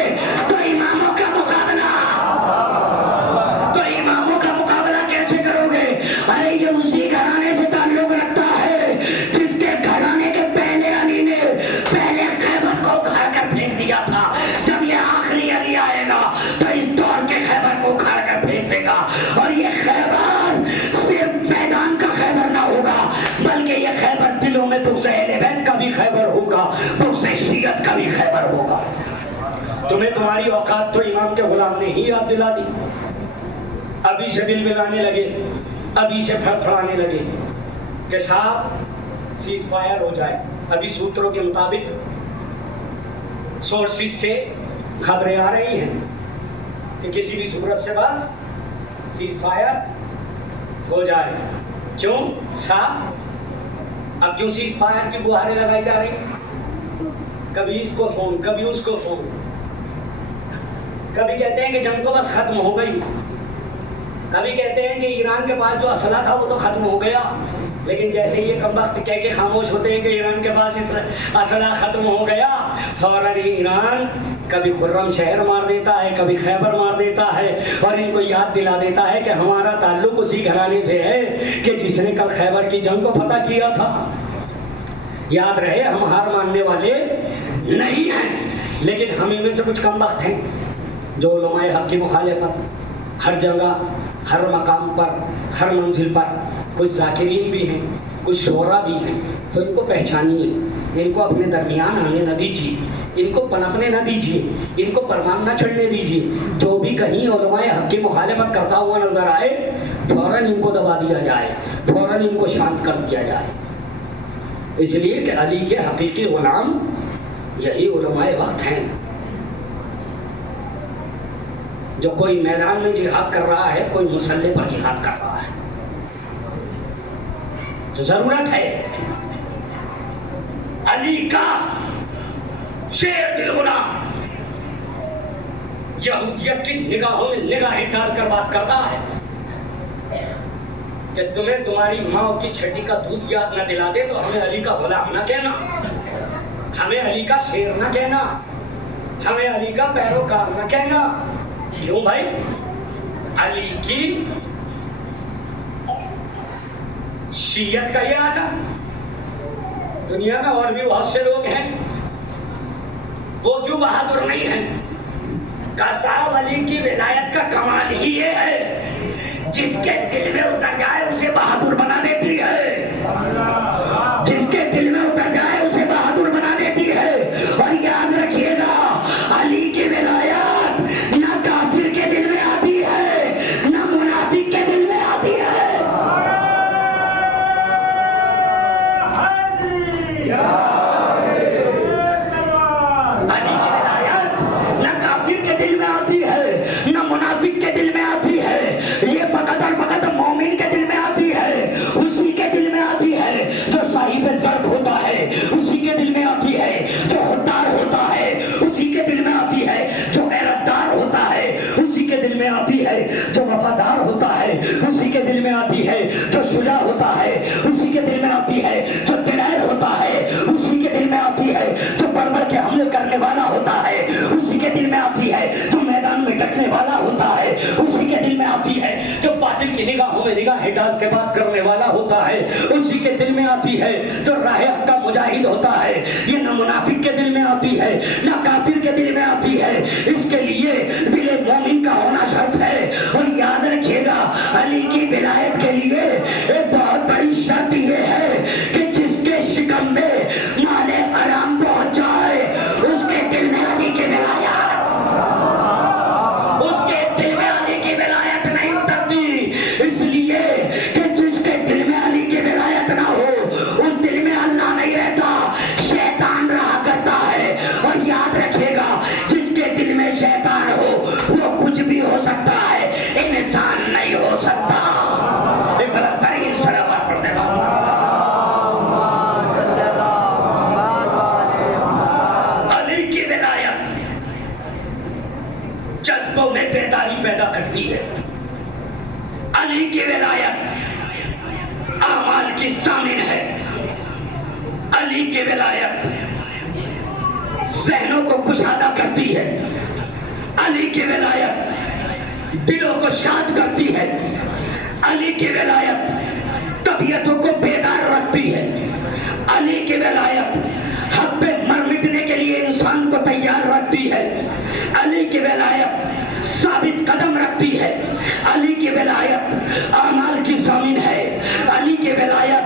خیبر ہوگا بغض شیعت کا بھی خیبر ہوگا۔ تمہیں تمہاری اوقات تو امام کے غلام نے ہی یاد دلا دی، ابھی سے بل بلانے لگے، ابھی سے پھڑ پھڑانے لگے کہ صاحب سیز فائر ہو جائے۔ ابھی سوتروں کے مطابق سورسز سے خبریں آ رہی ہیں کہ کسی بھی صورت سے بعد سیز فائر ہو جائے۔ کیوں صاحب؟ اب کیوں سیز فائر کی گہاریں لگائی جا رہی ہیں؟ کبھی اس کو فون، کبھی اس کو فون، کبھی کہتے ہیں کہ جنگ تو بس ختم ہو گئی، کبھی کہتے ہیں کہ ایران کے پاس جو اسلحہ تھا وہ تو ختم ہو گیا، لیکن جیسے یہ کم وقت کہہ کے خاموش ہوتے ہیں کہ ایران کے پاس اسلحہ ختم ہو گیا، فوراً ایران کبھی خرم شہر مار دیتا ہے، کبھی خیبر مار دیتا ہے، اور ان کو یاد دلا دیتا ہے کہ ہمارا تعلق اسی گھرانے سے ہے کہ جس نے کل خیبر کی جنگ کو فتح کیا تھا۔ یاد رہے ہم ہار ماننے والے نہیں ہیں، لیکن ہم ان میں سے کچھ کم وقت ہیں جو علماء حق کی مخالفت ہر جگہ، ہر مقام پر، ہر منزل پر، کچھ ذاکرین بھی ہیں، کچھ شعراء بھی ہیں، تو ان کو پہچانیے، ان کو اپنے درمیان آنے نہ دیجیے، ان کو پنپنے نہ دیجیے، ان کو پرمان نہ چڑھنے دیجیے۔ جو بھی کہیں علماء حق کی مخالفت کرتا ہوا نظر آئے فوراً ان کو دبا دیا جائے، فوراً ان کو شانت کر دیا جائے، اس لیے کہ علی کے حقیقی غلام یہی علماء وقت ہیں۔ جو کوئی میدان میں جہاد کر رہا ہے، کوئی مسلح پر جہاد کر رہا ہے، تو ضرورت ہے علی کا شیر دل غلام یہودیت کی نگاہوں میں نگاہیں ڈال کر بات کرتا ہے کہ تمہیں تمہاری ماں کی چھٹی کا دودھ یاد نہ دلا دے تو ہمیں علی کا غلام نہ کہنا، ہمیں علی کا شیر نہ کہنا، ہمیں علی کا پیروکار نہ کہنا۔ کیوں بھائی؟ علی کی شیعت کا یہ عالم، دنیا میں اور بھی بہت سے لوگ ہیں، وہ کیوں بہادر نہیں ہیں؟ کہ صاحب علی کی ولایت کا کمال ہی یہ ہے، جس کے دل میں اتر جائے اسے بہادر بنا دیتی ہے، جس کے دل میں اتر جائے اسے بہادر بنا دیتی ہے۔ اور یاد رکھیے گا علی کی ولایت نہ کافر کے دل میں آتی ہے، نہ منافق کے دل میں آتی ہے۔ علی کی ولایت نہ کافر کے دل میں آتی ہے، نہ منافق کے دل میں آتی ہے، یہ فقط اور فقط مومن کے دل میں آتی ہے، اسی کے دل میں آتی ہے جو صاحب ضرب ہوتا ہے، اسی کے دل میں آتی ہے جو خوددار ہوتا ہے، اسی کے دل میں آتی ہے جو غیرتدار ہوتا ہے، اسی کے دل میں آتی ہے جو وفادار ہوتا ہے، اسی کے دل میں آتی ہے جو شجاع ہوتا ہے، اسی کے دل میں آتی ہے جو دلیر ہوتا ہے، اسی کے دل میں آتی ہے جو بڑھ بڑھ کے حملے کرنے والا ہوتا ہے، اسی کے دل میں آتی ہے جو میدان میں ڈٹنے والا ہوتا ہے، اسی کے دل میں آتی ہے جو باطل کی نگاہوں میں نگاہیں ڈال کے بات کرنے والا ہوتا ہے، اسی کے دل میں آتی ہے جو راہ حق کا مجاہد ہوتا ہے۔ یہ نہ منافق کے دل میں آتی ہے نہ کافر کے دل میں آتی ہے، اس کے لیے دل مومن کا ہونا شرط ہے۔ اور یاد رکھیے گا علی کی ولایت کے لیے ایک بہت بڑی شرط یہ ہے کہ جس کے شکم میں مال حرام پہنچ جائے اس کے دل میں علی کی ولایت، اس کے دل میں علی کی ولایت نہیں اترتی، اس لیے کہ جس کے دل میں علی کی ولایت نہ ہو اس دل میں اللہ نہیں رہتا، شیطان رہا کرتا ہے۔ اور یاد رکھیے گا جس کے دل میں شیطان ہو وہ کچھ بھی ہو سکتا ہے، انسان نہیں ہو سکتا۔ ایک بلند ترین صلوات پڑھتے ہیں۔ علی کی ولایت جذبوں میں بیداری پیدا کرتی ہے، علی کی ولایت اعمال کی ضامن ہے، علی کی ولایت ذہنوں کو کشادہ کرتی ہے، علی کی ولایت دلوں کو شاد کرتی ہے، علی کی ولایت طبیعتوں کو بیدار رکھتی ہے، علی کی ولایت حق پہ مر مٹنے کے لیے انسان کو تیار رکھتی ہے، علی کی ولایت ثابت قدم رکھتی ہے، علی کی ولایت اعمال کی ضامن ہے، علی کی ولایت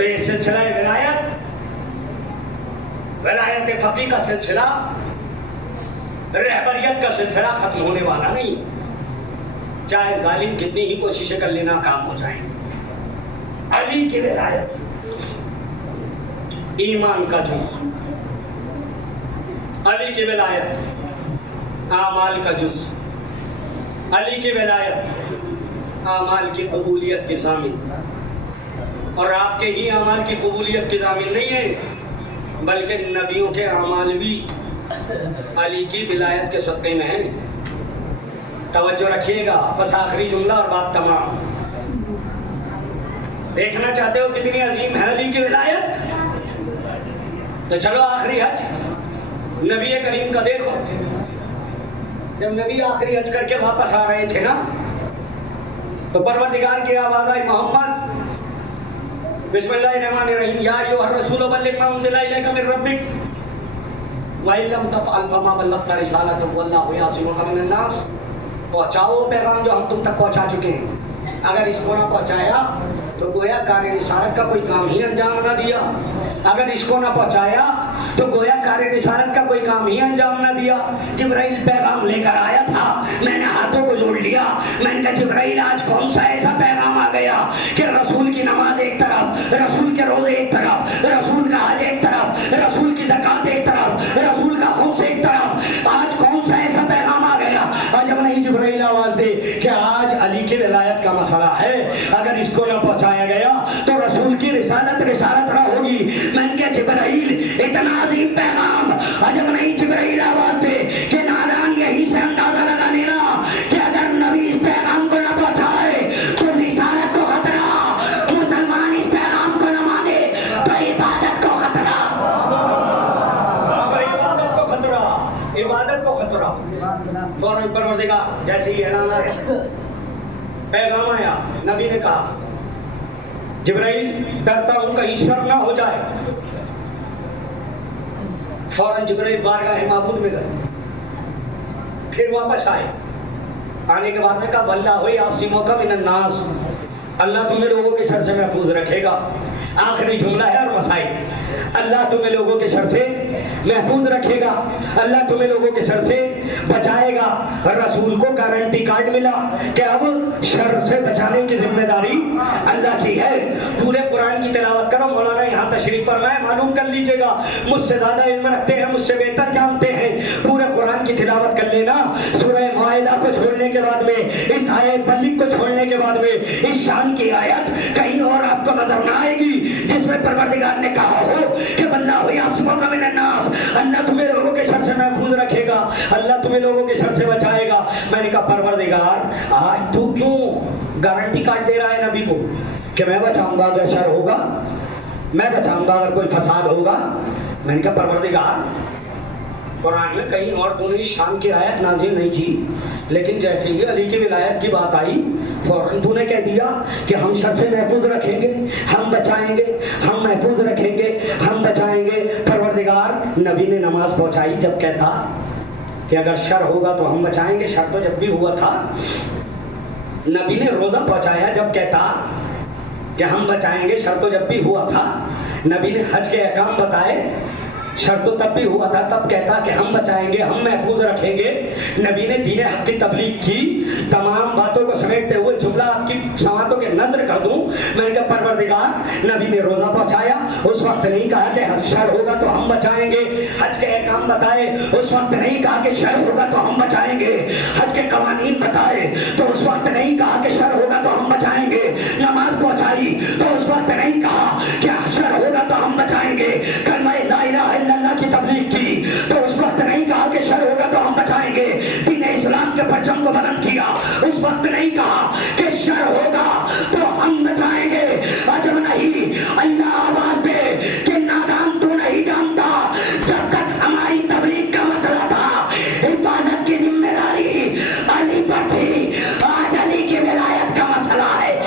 تو یہ سلسلہ ولایت فقی کا سلسلہ، رہبریت کا سلسلہ ختم ہونے والا نہیں، چاہے ظالم کتنی ہی کوششیں کر لینا کام ہو جائیں۔ علی کی ولایت ایمان کا جز، علی کی ولایت اعمال کا جز، علی کی ولایت اعمال کی قبولیت کی ضامن، اور آپ کے ہی اعمال کی قبولیت کی ضامن نہیں ہے بلکہ نبیوں کے اعمال بھی علی کی ولایت کے صدقے میں ہیں۔ توجہ رکھیے گا، بس آخری جملہ اور بات تمام۔ دیکھنا چاہتے ہو کتنی عظیم ہے علی کی ولایت؟ تو چلو آخری حج نبی کریم کا دیکھو، جب نبی آخری حج کر کے واپس آ رہے تھے نا تو پروردگار کی آواز آئی، محمد بسم اللہ الرحمن الرحیم، یا ایھا الرسول بلغ ما انزل الیک من ربک وَإِن لَّمْ تَفْعَلْ فَمَا بَلَّغْتَ رِسَالَتَهُ وَاللَّهُ يَعْصِمُكَ مِنَ النَّاسِ۔ پہنچاؤ پیغام جو ہم تم تک پہنچا چکے ہیں، اگر اس کو نہ پہنچایا تو گویا کار رسالت کا کوئی کام ہی انجام نہ دیا، اگر اس کو نہ پہنچایا تو گویا کار رسالت کا کوئی کام ہی انجام نہ دیا۔ جبرائیل پیغام لے کر آیا تھا، میں نے ہاتھوں کو جوڑ لیا، میں نے کہا جبرائیل آج کون سا ایسا پیغام آ گیا کہ رسول کی نماز ایک طرف، رسول کے روزے ایک طرف، رسول کا حج ایک طرف، رسول کی زکات ایک طرف، رسول کا خمس ایک طرف، آج کون سا ایسا پیغام آ گیا؟ عجب نہیں جبرائیل آواز دے کہ آج علی کی ولایت کا مسئلہ ہے، اگر اس کو نہ پہنچایا گیا تو رسول کی رسالت نہ ہوگی۔ میں نے کہا جبرائیل اتنا عظیم پیغام، عجب نہیں جبرائیل آواز دے کہ نادان یہی سے اندازہ لگا لینا کہ اگر نبی اس پیغام کو نہ پہنچائے تو رسالت کو خطرہ، مسلمان اس پیغام کو نہ مانے تو عبادت کو خطرہ، عبادت کو خطرہ، عبادت کو خطرہ۔ فوراً پروردگار جیسے ہی اعلان آیا، پیغام آیا، نبی نے کہا جبرائیل ڈرتا ہوں کہیں شر نہ ہو جائے۔ فوراً جبرائیل بارگاہ معبود میں گئے، پھر واپس آئے، آنے کے بعد میں کہا واللہ یعصمک من الناس، اللہ تمہیں لوگوں کے شر سے محفوظ رکھے گا۔ آخری جملہ ہے اور مسائل، اللہ تمہیں لوگوں کے شر سے محفوظ رکھے گا، اللہ تمہیں لوگوں کے شر سے بچائے گا۔ رسول کو گارنٹی کارڈ ملا کہ اب شر سے بچانے کی ذمہ داری اللہ کی ہے۔ پورے قرآن کی تلاوت کرو، مولانا یہاں تشریف فرمائے، معلوم کر لیجئے گا، مجھ سے زیادہ علم رکھتے ہیں، مجھ سے بہتر جانتے ہیں، پورے قرآن کی تلاوت کر لینا۔ سورہ معاہدہ کو چھوڑنے کے بعد میں، اس آیت بلغ کو چھوڑنے کے بعد میں، اس شان کی آیت کہیں اور آپ کو نظر نہ آئے گی جس میں پروردگار نے کہا ہو کہ واللہ یعصمک من الناس، اللہ تمہیں لوگوں کے شر سے محفوظ رکھے گا، اللہ تمہیں لوگوں کے شر سے بچائے گا۔ میں نے کہا پروردگار آج تو کیوں گارنٹی کارڈ دے رہا ہے نبی کو کہ میں بچاؤں گا اگر شر ہوگا، میں بچاؤں گا اگر کوئی فساد ہوگا؟ میں نے کہا پروردگار قرآن میں کہیں اور تو نے شان کی آیت نازل نہیں کی، لیکن جیسے ہی علی کی ولایت کی بات آئی فوراً تو نے کہہ دیا کہ ہم شر سے محفوظ رکھیں گے، ہم بچائیں گے، ہم محفوظ رکھیں گے، ہم بچائیں گے۔ پروردگار نبی نے نماز پہنچائی جب کہتا کہ اگر شر ہوگا تو ہم بچائیں گے، شر تو جب بھی ہوا تھا۔ نبی نے روزہ پہنچایا جب کہتا کہ ہم بچائیں گے، شر تو جب بھی ہوا تھا۔ نبی نے حج کے احکام بتائے، شر تو تب بھی ہوا تھا، تب کہتا کہ ہم بچائیں گے، ہم محفوظ رکھیں گے۔ نبی نے دین حق کی تبلیغ کی۔ تمام باتوں کو سمیٹتے ہوئے جملہ آپ کی سماعتوں کے نظر کر دوں، میں نے کہا پروردگار نبی نے روزہ پہنچایا، اس وقت نہیں کہا کہ شر ہوگا تو ہم بچائیں گے۔ حج کے احکام بتائے، اس وقت نہیں کہا کہ شر ہوگا تو ہم بچائیں گے۔ حج کے قوانین بتائے تو اس وقت نہیں کہا کہ شر ہوگا تو ہم بچائیں گے۔ نماز پہنچائی تو اس وقت نہیں کہا کہ شر ہوگا تو ہم بچائیں گے۔ کلمہ لا الہ الا اللہ کی تبلیغ کی تو اس وقت نہیں کہا کہ شر ہوگا تو ہم بچائیں گے۔ دین اسلام کے پرچم کو بلند کیا، اس وقت نہیں کہا کہ شر ہوگا تو ہم بچائیں گے۔ عجب نہیں اللہ آواز دے کہ نادان تو نہیں جانتا، جب تک ہماری تبلیغ کا مسئلہ تھا حفاظت کی ذمہ داری علی پر تھی، آج علی کی ولایت کا مسئلہ ہے،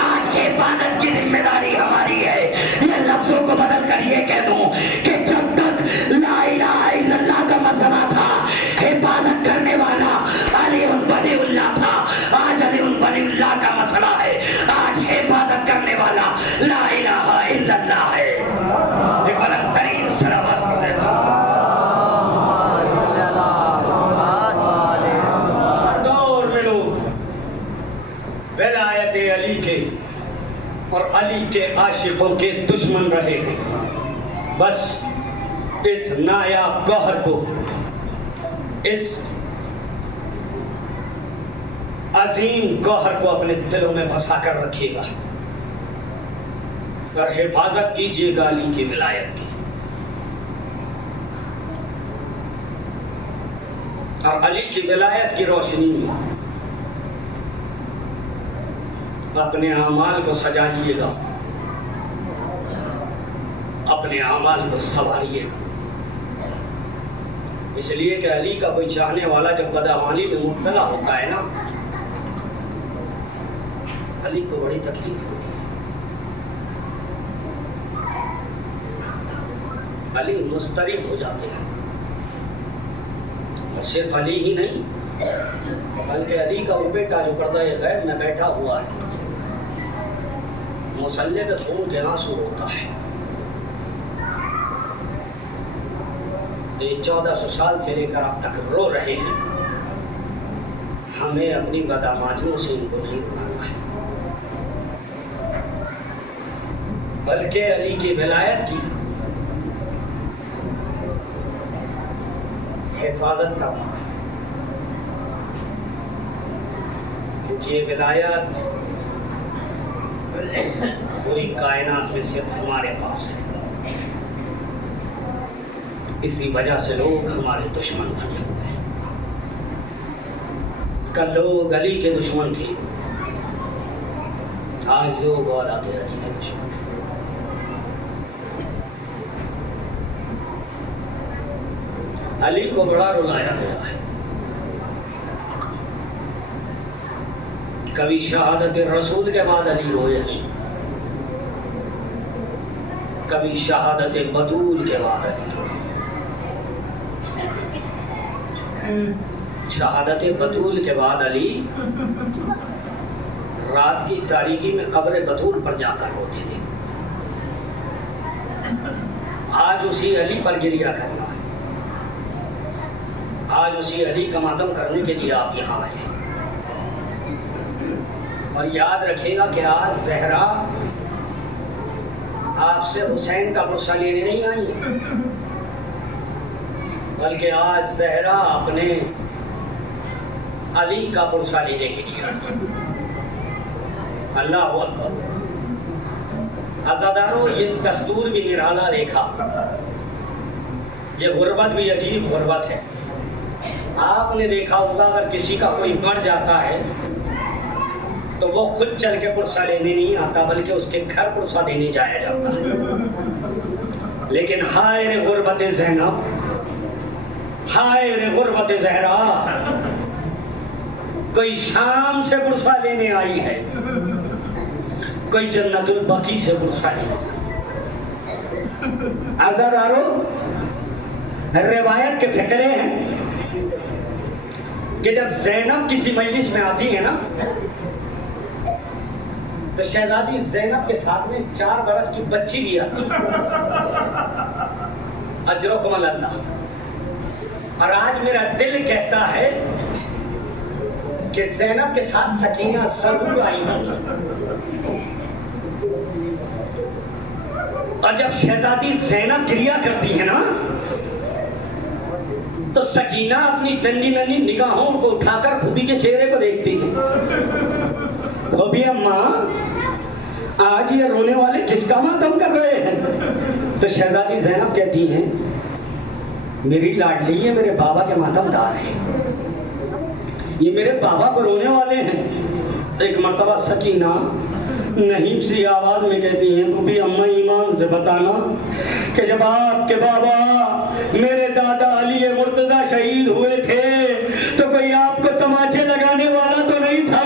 آج حفاظت کی ذمہ داری ہماری ہے۔ یہ لفظوں کو بدل کر یہ کہہ دوں کہ جب تک لا الہ الا اللہ کا مسئلہ تھا حفاظت کرنے والا علی ولی اللہ تھا، آج علی ولی اللہ کا مسئلہ ہے، آج حفاظت کرنے والا لا الہ الا اللہ علی کے اور علی کے عاشقوں کے دشمن رہے ہیں. بس اس نایاب گوہر کو، اس عظیم گوہر کو اپنے دلوں میں بسا کر رکھیے گا اور حفاظت کیجیے گا علی کی ولایت کی. اور علی کی ولایت کی روشنی میں اپنے اعمال کو سجائیے گا، اپنے اعمال کو سنواریے گا. اس لیے کہ علی کا کوئی چاہنے والا جب بدعمالی میں مبتلا ہوتا ہے نا، علی کو بڑی تکلیف ہوتی ہے، علی مضطرب ہو جاتے ہیں. اور صرف علی ہی نہیں بلکہ علی کا وہ بیٹا جو پردہ غیب میں بیٹھا ہوا ہے، مصلی پہ خون کے آنسو ہوتا ہے. یہ 1400 سال سے لے کر اب تک رو رہے ہیں. ہمیں اپنی بدعمالیوں سے ان کو نہیں روکنا ہے، بلکہ علی کی ولایت کی حفاظت کرنا ہے. کیونکہ یہ ولایت پوری کائنات میں صرف ہمارے پاس ہے. اسی وجہ سے لوگ ہمارے دشمن بنے ہوئے ہیں. کل لوگ علی کے دشمن تھے، آج لوگ اولاد علی کے دشمن. علی کو بڑا رلایا گیا ہے. کبھی شہادت رسول کے بعد علی روئے ہیں، کبھی شہادت بطول کے بعد علی روئے. شہادت بطول کے بعد علی رات کی تاریکی میں قبر بطول پر جا کر روتے تھے. آج اسی علی پر گریہ کرنا ہے، آج اسی علی کا ماتم کرنے کے لیے آپ یہاں آئے ہیں. اور یاد رکھیے گا کہ آج زہرا آپ سے حسین کا پرسہ لینے نہیں آئی، بلکہ آج زہرا اپنے علی کا پرسہ لینے کے لیے آئی. اللہ اکبر. عزاداروں، یہ دستور بھی نرالا دیکھا. یہ غربت بھی عجیب غربت ہے. آپ نے دیکھا ہوگا اگر کسی کا کوئی مر جاتا ہے تو وہ خود چل کے پرسہ لینے نہیں آتا، بلکہ اس کے گھر پرسہ دینے جایا جاتا ہے. لیکن ہائے رے غربت زینب، ہائے رے غربت زہرا، کوئی شام سے پرسہ لینے آئی ہے، کوئی جنت البقیع سے پرسہ لینے. عزادارو، روایت کے فقرے ہیں کہ جب زینب کسی مجلس میں آتی ہے نا تو شہزادی زینب کے ساتھ میں 4 برس کی بچی بھی آتی ہے. اجرکم اللہ. اور آج میرا دل کہتا ہے کہ زینب کے ساتھ سکینہ ضرور آئی ہوگی. اور جب شہزادی زینب گریہ کرتی ہے نا تو سکینہ اپنی ننھی ننھی نگاہوں کو اٹھا کر پھوپھی کے چہرے کو دیکھتی ہے. پھوپھی اماں، آج یہ رونے والے کس کا ماتم کر رہے ہیں؟ تو شہزادی زینب کہتی ہیں میری لاڈلی یہ میرے بابا کے ماتم دار ہیں، یہ میرے بابا کو رونے والے ہیں. ایک مرتبہ سکینہ نحیب سی آواز میں کہتی ہیں پھوپھی اماں ایمان سے بتانا کہ جب آپ کے بابا میرے دادا علی مرتضی شہید ہوئے تھے تو کوئی آپ کو تماچے لگانے والا تو نہیں تھا،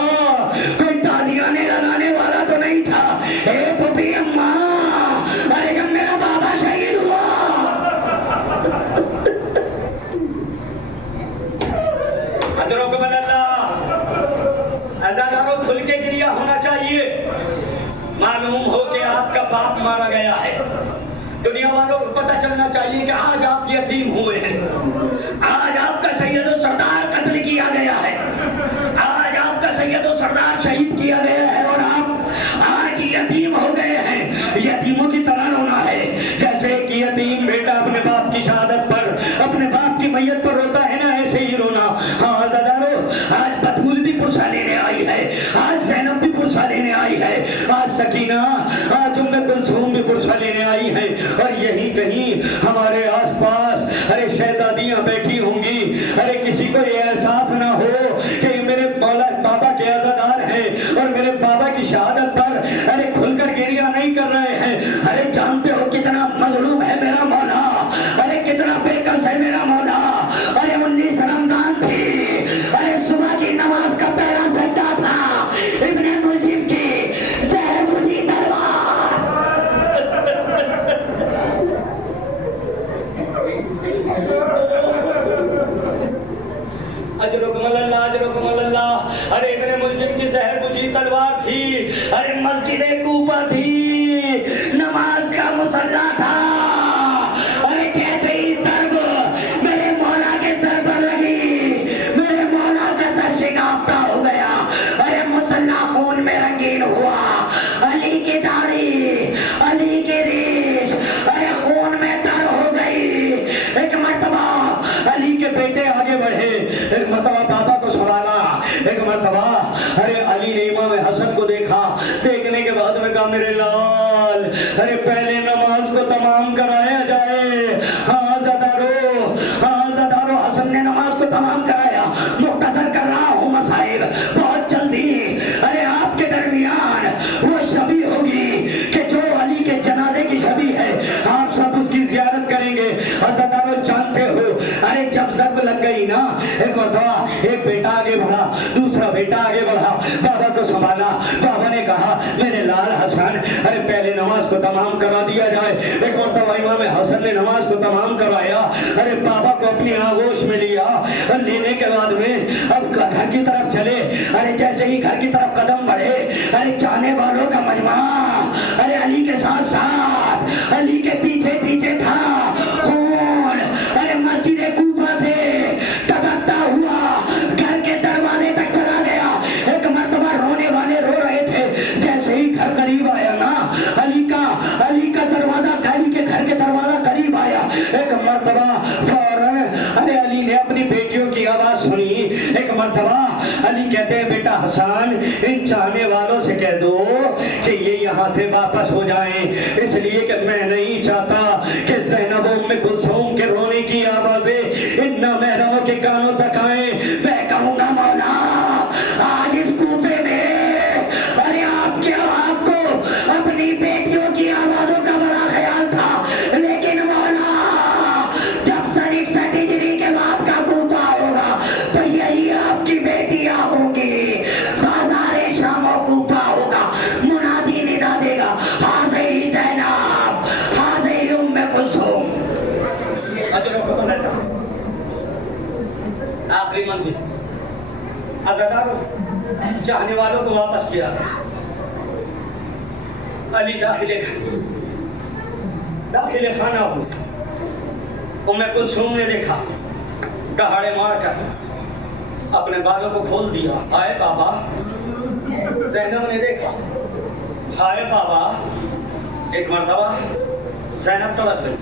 کوئی تازیانے لگانے والا تو نہیں تھا. اے پھوپھی اماں، ارے جب میرا بابا شہید ہوا حضرت اللہ. عزاداروں، کھل کے گریہ ہونا چاہیے. معلوم ہو کہ آپ کا باپ مارا گیا ہے. دنیا والوں کو پتہ چلنا چاہیے کہ آج آپ یتیم ہوئے ہیں، آج آپ کا سید و سردار قتل کیا گیا ہے، آج آپ کا سید و سردار شہید کیا گیا ہے، اور آپ آج بطول بھی پرسہ لینے آئی ہے, آج زینب بھی پرسہ لینے آئی ہے, آج سکینہ, آج ام کلثوم بھی پرسہ لینے آئی ہے. اور یہی کہیں ہمارے آس پاس ارے شہزادیاں بیٹھی ہوں گی, ارے کسی کو یہ احساس نہ ہو کہ میرے مولا بابا کے عزادار ہیں اور میرے بابا کی شہادت پر ارے کھل کر گریہ نہیں کر رہے ہیں. ارے جانتے ہو کتنا مظلوم ہے میرا مولا, ارے کتنا بے کس ہے میرا مولا. ارے 19 رمضان تھی, ارے صبح کی نماز کا پہلا سجدہ تھا ابن ملجم کی زہر بجھی تلوار. اجرکم اللہ, اجرکم اللہ. ارے ابن ملجم کی زہر بجھی تلوار تھی, ارے مسجد کوفہ تھی, نماز کا مصلی تھا. ارے کیسے ہی ضرب میرے مولا کے سر پر لگی, میرے مولا کا سر شکافتہ ہو گیا. ارے مصلی خون میں رنگین ہوا, علی کی داڑھی, علی کی ریش ارے خون میں تر ہو گئی. ایک مرتبہ علی کے بیٹے آگے بڑھے, ایک مرتبہ بابا کو سنبھالا, ایک مرتبہ ارے علی نے امام حسن کو دیکھا, دیکھنے کے بعد میں کہا میرے لال ارے پہلے نماز کو تمام کرایا جائے. ہاں زدارو, ہاں زدارو. حسن نے نماز کو تمام کرایا. مختصر کر رہا ہوں مسائل بہت جلدی. ارے آپ کے درمیان وہ شبی ہوگی کہ جو علی کے جنازے کی شبی ہے, آپ سب اس کی زیارت کریں گے. حضرتارو جانتے ہو ارے جب ضرب لگ گئی نا, ایک مرتبہ ایک بیٹا آگے بڑھا, دوسرا بیٹا آگے بڑھا, بابا کو سنبھالا. بابا نے کہا میرے لال حسن ارے پہلے نماز کو تمام کرا دیا جائے. ایک مرتبہ امام حسن نے نماز کو تمام کروایا. ارے بابا کو اپنی آغوش میں لیا, اور لینے کے بعد میں اب گھر کی طرف چلے. ارے جیسے ہی گھر کی طرف قدم بڑھے, ارے چاہنے والوں کا مجمع ارے علی کے ساتھ ساتھ, علی کے پیچھے پیچھے تھا. خون ارے مسجد کوفہ سے ٹپکتا ہوا گھر کے دروازے تک چلا گیا. ایک مرتبہ رونے والے رو رہے تھے. جیسے ہی گھر قریب آیا نا, علی کا دروازہ, علی کے گھر کے دروازہ قریب آیا. ایک مرتبہ فوراً ارے علی نے اپنی بیٹیوں کی آواز سنی. ایک مرتبہ علی کہتے ہیں بیٹا حسن ان چاہنے والوں سے کہہ دو کہ یہ یہاں سے واپس ہو جائیں, اس لیے کہ میں نہیں چاہتا کہ زینب ام کلثوم کے رونے کی آوازیں ان نامحرموں کے کانوں تک آئیں. میں کہوں گا مولا آج اس کوفے میں ارے آپ کو اپنی بیٹیوں کی آوازوں کا بڑا خیال تھا, لیکن مولا جب سن 61 ہجری کے بعد کا کوفہ ہوگا تو یہی آپ کی بیٹیاں ہوں گی. بازار شام و کوفہ ہوگا, منادی ندا دے گا حاضر زینب, حاضر ام کلثوم. اجرکم اللہ. آخری منزل عزادارو, چاہنے والوں کو واپس کیا. علی داخل خانہ ہو. ام کلثوم نے دیکھا, دہاڑے مار کر اپنے بالوں کو کھول دیا. ہائے بابا. زینب نے دیکھا, ہائے بابا. ایک مرتبہ زینب تڑپ گئی,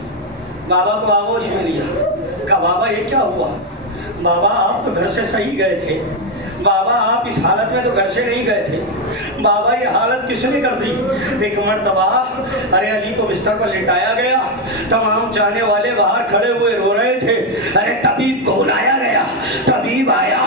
بابا کو آغوش میں لیا. کہا بابا یہ کیا ہوا؟ بابا آپ تو گھر سے صحیح گئے تھے, بابا آپ اس حالت میں تو گھر سے نہیں گئے تھے, بابا یہ حالت کس نے کر دی؟ ایک مرتبہ ارے علی کو بستر پر لٹایا گیا, تمام چاہنے والے باہر کھڑے ہوئے رو رہے تھے. ارے طبیب کو بلایا گیا, طبیب آیا.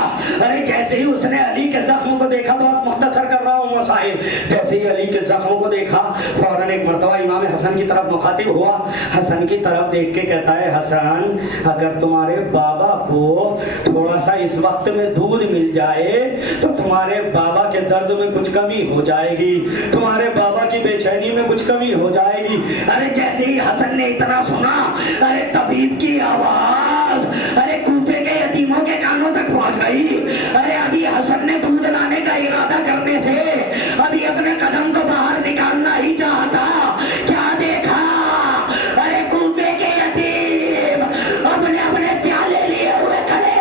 ارے جیسے ہی اس نے علی کے زخموں کو دیکھا, بہت مختصر کر رہا ہوں مسائل, جیسے ہی علی کے زخموں کو دیکھا فوراً ایک مرتبہ امام حسن کی طرف مخاطب ہوا. حسن کی طرف دیکھ کے کہتا ہے حسن اگر تمہارے بابا کو تھوڑا سا اس وقت میں دودھ مل جائے تو تمہارے بابا کے درد میں کچھ کمی ہو جائے گی, تمہارے بابا کی بے چینی میں کچھ کمی ہو جائے گی. ارے جیسے ہی حسن نے اتنا سنا, ارے طبیب کی آواز ارے کوفے کے یتیموں کے کانوں تک پہنچ گئی. ارے ابھی حسن نے دودھ لانے کا ارادہ کرنے سے ابھی اپنے قدم کو باہر نکالنا ہی چاہتا, کیا دیکھا ارے کوفے کے یتیم اپنے اپنے پیالے لیے ہوئے کھڑے.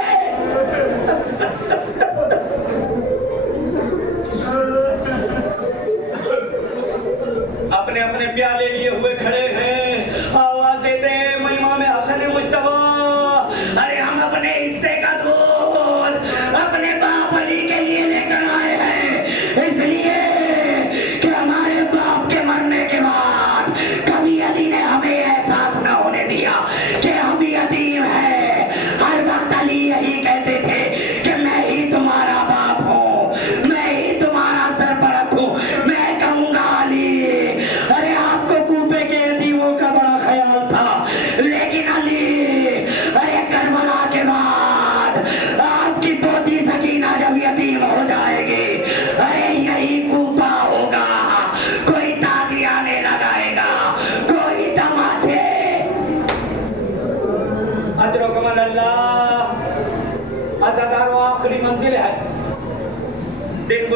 اپنے اپنے پیالے لیے ہوئے کھڑے ہیں, آواز دیتے ہیں امام حسن مجتبیٰ ارے ہم اپنے حصے کا دودھ اپنے باپ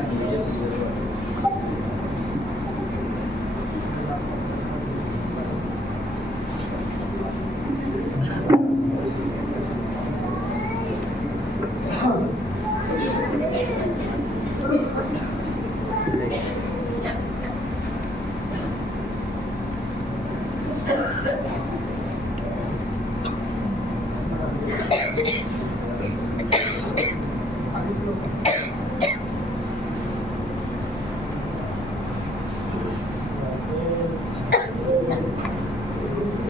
Thank you.